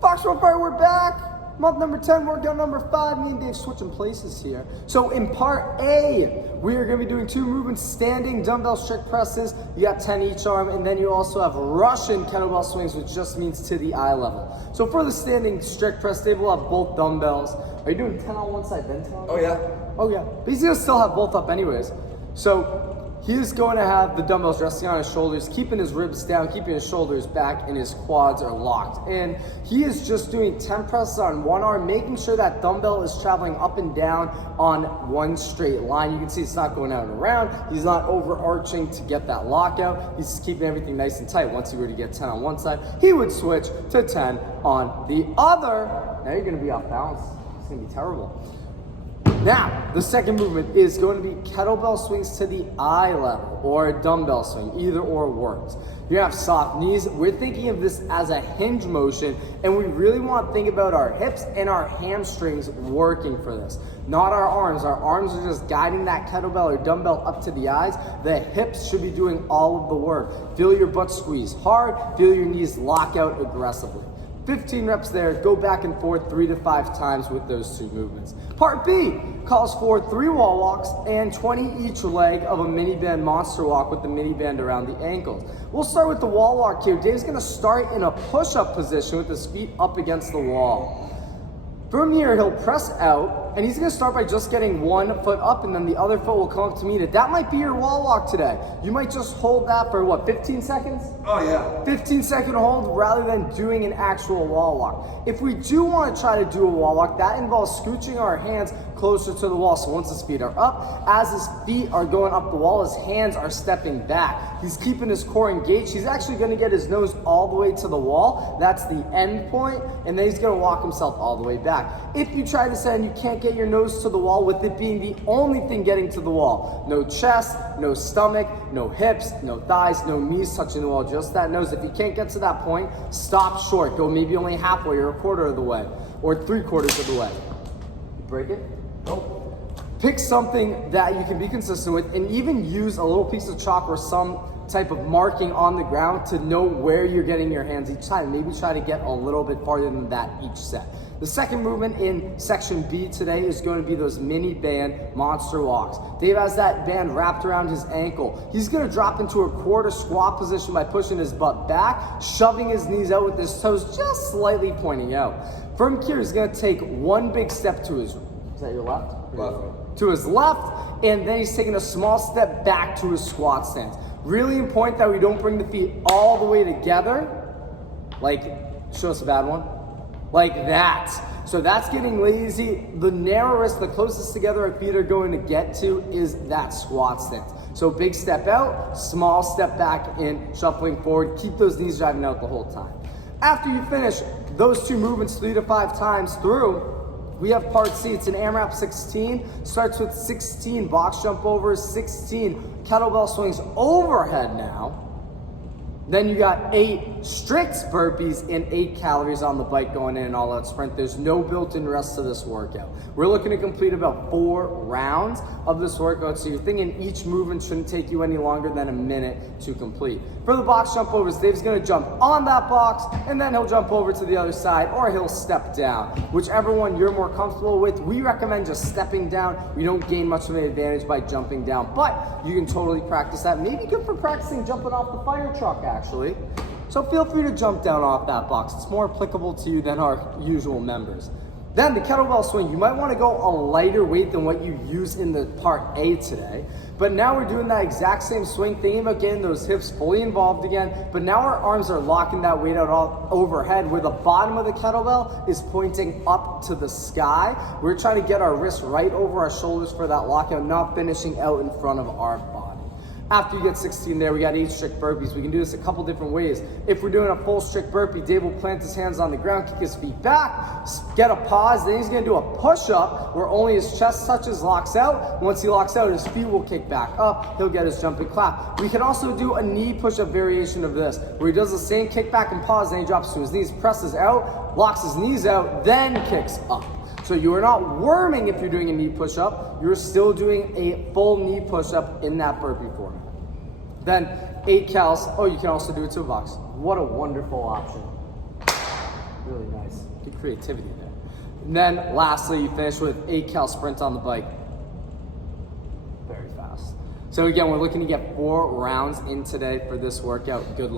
Foxborough Fire, we're back. Month number 10, workout number 5. Me and Dave switching places here. So in part A, we are going to be doing 2 movements, standing dumbbell strict presses. You got 10 each arm, and then you also have Russian kettlebell swings, which just means to the eye level. So for the standing strict press, Dave will have both dumbbells. Are you doing 10 on one side, then 10 on the other? Oh yeah. But he's going to still have both up anyways. So he's going to have the dumbbells resting on his shoulders, keeping his ribs down, keeping his shoulders back, and his quads are locked. And he is just doing 10 presses on one arm, making sure that dumbbell is traveling up and down on one straight line. You can see it's not going out and around. He's not overarching to get that lockout. He's just keeping everything nice and tight. Once he were to get 10 on one side, he would switch to 10 on the other. Now you're going to be off balance. It's going to be terrible. Now, the second movement is going to be kettlebell swings to the eye level or a dumbbell swing. Either or works. You have soft knees. We're thinking of this as a hinge motion, and we really want to think about our hips and our hamstrings working for this. Not our arms. Our arms are just guiding that kettlebell or dumbbell up to the eyes. The hips should be doing all of the work. Feel your butt squeeze hard. Feel your knees lock out aggressively. 15 reps there, go back and forth 3 to 5 times with those 2 movements. Part B calls for 3 wall walks and 20 each leg of a mini band monster walk with the mini band around the ankles. We'll start with the wall walk here. Dave's gonna start in a push-up position with his feet up against the wall. From here, he'll press out, and he's gonna start by just getting one foot up, and then the other foot will come up to meet it. That might be your wall walk today. You might just hold that for what, 15 seconds? Oh yeah. 15-second hold rather than doing an actual wall walk. If we do want to try to do a wall walk, that involves scooching our hands closer to the wall. So once his feet are up, as his feet are going up the wall, his hands are stepping back. He's keeping his core engaged. He's actually going to get his nose all the way to the wall. That's the end point, and then he's going to walk himself all the way back. If you try this and you can't get your nose to the wall, with it being the only thing getting to the wall, no chest, no stomach, no hips, no thighs, no knees touching the wall, just that nose. If you can't get to that point, stop short. Go maybe only halfway or a quarter of the way or 3/4 of the way. You break it? Nope. Pick something that you can be consistent with, and even use a little piece of chalk or some type of marking on the ground to know where you're getting your hands each time. Maybe try to get a little bit farther than that each set. The second movement in section B today is going to be those mini band monster walks. Dave has that band wrapped around his ankle. He's going to drop into a quarter squat position by pushing his butt back, shoving his knees out with his toes just slightly pointing out. From here, he's going to take one big step to his, is that your left? Left. To his left, and then he's taking a small step back to his squat stance. Really important that we don't bring the feet all the way together. Like, show us a bad one. Like that. So that's getting lazy. The narrowest, the closest together our feet are going to get to is that squat stance. So big step out, small step back in, shuffling forward. Keep those knees driving out the whole time. After you finish those 2 movements 3 to 5 times through, we have part C. It's an AMRAP 16. Starts with 16 box jump overs, 16 kettlebell swings overhead now. Then you got 8 strict burpees and 8 calories on the bike going in an all-out sprint. There's no built-in rest to this workout. We're looking to complete about 4 rounds of this workout, so you're thinking each movement shouldn't take you any longer than a minute to complete. For the box jump overs, Dave's gonna jump on that box, and then he'll jump over to the other side, or he'll step down. Whichever one you're more comfortable with, we recommend just stepping down. You don't gain much of an advantage by jumping down, but you can totally practice that. Maybe good for practicing jumping off the fire truck, actually. So feel free to jump down off that box. It's more applicable to you than our usual members. Then the kettlebell swing, you might want to go a lighter weight than what you use in the part A today. But now we're doing that exact same swing, thinking about getting those hips fully involved again. But now our arms are locking that weight out all overhead, where the bottom of the kettlebell is pointing up to the sky. We're trying to get our wrists right over our shoulders for that lockout, not finishing out in front of our body. After you get 16 there, we got 8 strict burpees. We can do this a couple different ways. If we're doing a full strict burpee, Dave will plant his hands on the ground, kick his feet back, get a pause, then he's gonna do a push-up where only his chest touches, locks out. Once he locks out, his feet will kick back up. He'll get his jumping clap. We can also do a knee push-up variation of this, where he does the same kick back and pause, then he drops to his knees, presses out, locks his knees out, then kicks up. So you are not worming if you're doing a knee push-up. You're still doing a full knee push-up in that burpee format. Then 8 cals. Oh, you can also do it to a box. What a wonderful option. Really nice. Nice. Good creativity there. And then lastly, you finish with 8 cal sprint on the bike. Very fast. So again, we're looking to get 4 rounds in today for this workout. Good luck.